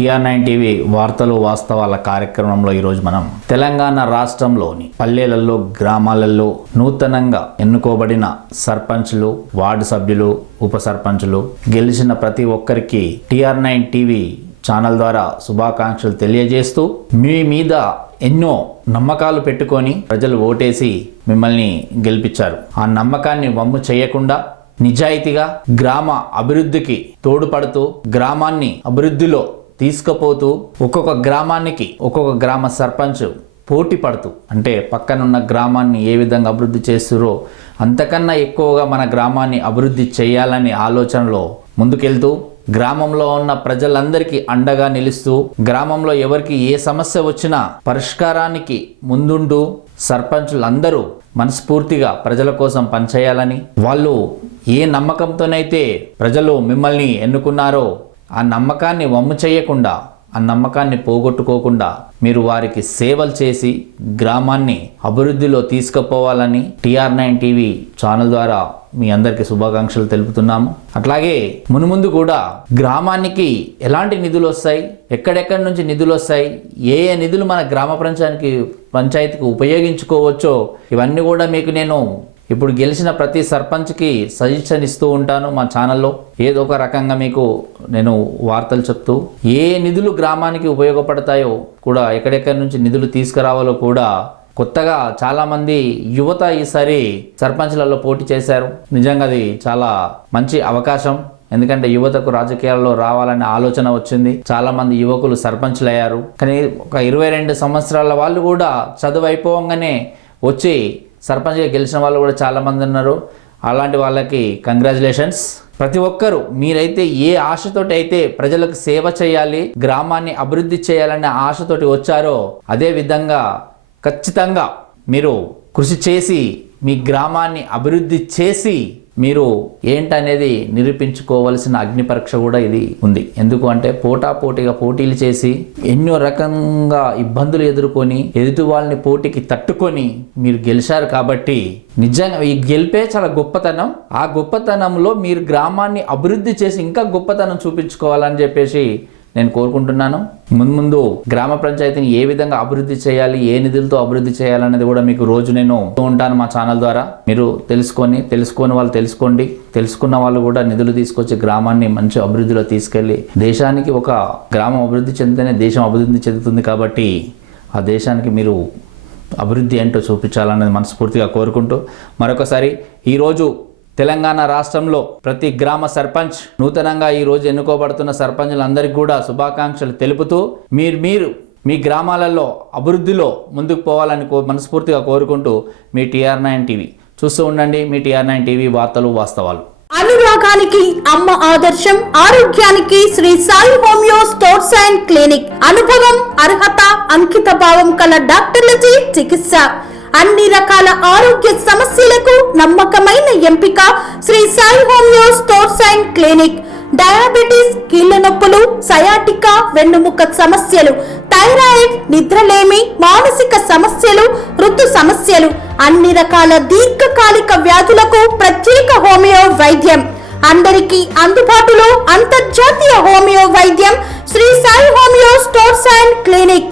TR9 TV వార్తలు వాస్తవాల కార్యక్రమంలో ఈరోజు మనం తెలంగాణ రాష్ట్రంలోని పల్లెలలో గ్రామాలలో నూతనంగా ఎన్నుకోబడిన సర్పంచ్లు, వార్డు సభ్యులు, ఉప సర్పంచ్లు గెలిచిన ప్రతి ఒక్కరికి TR9 టీవీ ఛానల్ ద్వారా శుభాకాంక్షలు తెలియజేస్తూ మీ మీద ఎన్నో నమ్మకాలు పెట్టుకొని ప్రజలు ఓటేసి మిమ్మల్ని గెలిపించారు. ఆ నమ్మకాన్ని వమ్ము చేయకుండా నిజాయితీగా గ్రామ అభివృద్ధికి తోడ్పడుతూ గ్రామాన్ని అభివృద్ధిలో తీసుకుపోతూ ఒక్కొక్క గ్రామానికి ఒక్కొక్క గ్రామ సర్పంచ్ పోటీ పడుతూ, అంటే పక్కనున్న గ్రామాన్ని ఏ విధంగా అభివృద్ధి చేస్తురో అంతకన్నా ఎక్కువగా మన గ్రామాన్ని అభివృద్ధి చేయాలని ఆలోచనలో ముందుకెళ్తూ గ్రామంలో ఉన్న ప్రజలందరికీ అండగా నిలుస్తూ గ్రామంలో ఎవరికి ఏ సమస్య వచ్చినా పరిష్కారానికి ముందుంటూ సర్పంచులందరూ మనస్ఫూర్తిగా ప్రజల కోసం పనిచేయాలని, వాళ్ళు ఏ నమ్మకంతోనైతే ప్రజలు మిమ్మల్ని ఎన్నుకున్నారో ఆ నమ్మకాన్ని వమ్ము చేయకుండా, ఆ నమ్మకాన్ని పోగొట్టుకోకుండా మీరు వారికి సేవలు చేసి గ్రామాన్ని అభివృద్ధిలో తీసుకుపోవాలని TR9 టీవీ ఛానల్ ద్వారా మీ అందరికీ శుభాకాంక్షలు తెలుపుతున్నాము. అట్లాగే మునుముందు కూడా గ్రామానికి ఎలాంటి నిధులు వస్తాయి, ఎక్కడెక్కడి నుంచి నిధులు వస్తాయి, ఏ ఏ నిధులు మన గ్రామ పంచాయతీకి ఉపయోగించుకోవచ్చో ఇవన్నీ కూడా మీకు నేను ఇప్పుడు గెలిచిన ప్రతి సర్పంచ్కి సజెషన్ ఇస్తూ ఉంటాను. మా ఛానల్లో ఏదో ఒక రకంగా మీకు నేను వార్తలు చెప్తూ ఏ నిధులు గ్రామానికి ఉపయోగపడతాయో కూడా, ఎక్కడెక్కడి నుంచి నిధులు తీసుకురావాలో కూడా కొత్తగా చాలామంది యువత ఈసారి సర్పంచ్లలో పోటీ చేశారు. నిజంగా అది చాలా మంచి అవకాశం. ఎందుకంటే యువతకు రాజకీయాల్లో రావాలనే ఆలోచన వచ్చింది. చాలా మంది యువకులు సర్పంచ్లు అయ్యారు. కానీ ఒక 22 సంవత్సరాల వాళ్ళు కూడా చదువు అయిపోగానే వచ్చి సర్పంచ్గా గెలిచిన వాళ్ళు కూడా చాలామంది ఉన్నారు. అలాంటి వాళ్ళకి కంగ్రాచులేషన్స్. ప్రతి ఒక్కరూ మీరైతే ఏ ఆశతోటి అయితే ప్రజలకు సేవ చేయాలి, గ్రామాన్ని అభివృద్ధి చేయాలనే ఆశతోటి వచ్చారో అదే విధంగా ఖచ్చితంగా మీరు కృషి చేసి మీ గ్రామాన్ని అభివృద్ధి చేసి మీరు ఏంటనేది నిరూపించుకోవాల్సిన అగ్ని పరీక్ష కూడా ఇది ఉంది. ఎందుకు అంటే పోటాపోటీగా పోటీలు చేసి ఎన్నో రకంగా ఇబ్బందులు ఎదుర్కొని ఎదుటి వాళ్ళని పోటీకి తట్టుకొని మీరు గెలిచారు. కాబట్టి నిజంగా ఈ గెలిపే చాలా గొప్పతనం. ఆ గొప్పతనంలో మీరు గ్రామాన్ని అభివృద్ధి చేసి ఇంకా గొప్పతనం చూపించుకోవాలని చెప్పేసి నేను కోరుకుంటున్నాను. ముందు గ్రామ పంచాయతీని ఏ విధంగా అభివృద్ధి చేయాలి, ఏ నిధులతో అభివృద్ధి చేయాలనేది కూడా మీకు రోజు నేను ఉంటాను మా ఛానల్ ద్వారా. మీరు తెలుసుకోని వాళ్ళు తెలుసుకోండి, తెలుసుకున్న వాళ్ళు కూడా నిధులు తీసుకొచ్చి గ్రామాన్ని మంచి అభివృద్ధిలో తీసుకెళ్ళి దేశానికి, ఒక గ్రామం అభివృద్ధి చెందితేనే దేశం అభివృద్ధి చెందుతుంది. కాబట్టి ఆ దేశానికి మీరు అభివృద్ధి ఏంటో చూపించాలనేది మనస్ఫూర్తిగా కోరుకుంటూ మరొకసారి ఈరోజు తెలంగాణ రాష్ట్రంలో ప్రతి గ్రామ సర్పంచ్, నూతనంగా ఈరోజు ఎన్నుకోబడుతున్న సర్పంచులందరికీ కూడా శుభాకాంక్షలు తెలుపుతూ మీరు మీ గ్రామాలలో అభివృద్ధిలో ముందుకు పోవాలని మనస్ఫూర్తిగా కోరుకుంటూ మీ TR9 టీవీ చూస్తూ ఉండండి. మీ TR9 టీవీ వార్తలు వాస్తవాలు. అనురాగానికి అమ్మ ఆదర్శం, ఆరోగ్యానికి Shri Sai homeo stores and clinic. అనుభవం, అర్హత, అంకిత భావం కల డాక్టర్లచే చికిత్స. అన్ని రకాల ఆరోగ్య సమస్యలకు నమ్మకమైన ఎంపిక Shri Sai homeo stores and clinic. Diabetes, కీళ్ల నొప్పులు, సయాటికా, వెన్నుముక సమస్యలు, థైరాయిడ్, నిద్రలేమి, మానసిక సమస్యలు, ఋతు సమస్యలు, అన్ని రకాల దీర్ఘకాలిక వ్యాధులకు ప్రత్యేక హోమియో వైద్యం. అందరికీ అందుబాటులో అంతర్జాతీయ హోమియో వైద్యం Shri Sai homeo stores and clinic.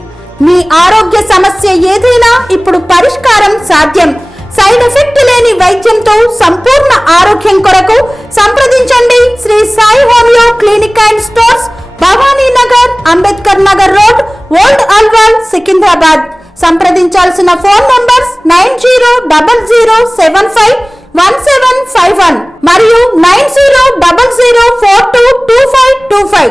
మీ ఆరోగ్య సమస్య ఏదైనా ఇప్పుడు పరిష్కారం సాధ్యం. సైడ్ ఎఫెక్ట్ లేని వైద్యంతో సంపూర్ణ ఆరోగ్యం కొరకు సంప్రదించండి Shri Sai homeo clinic and stores, Bhavani Nagar, Ambedkar Nagar road, old Alwal, Secunderabad. సంప్రదించాల్సిన ఫోన్ నంబర్స్ 9000751751 మరియు 9000422525.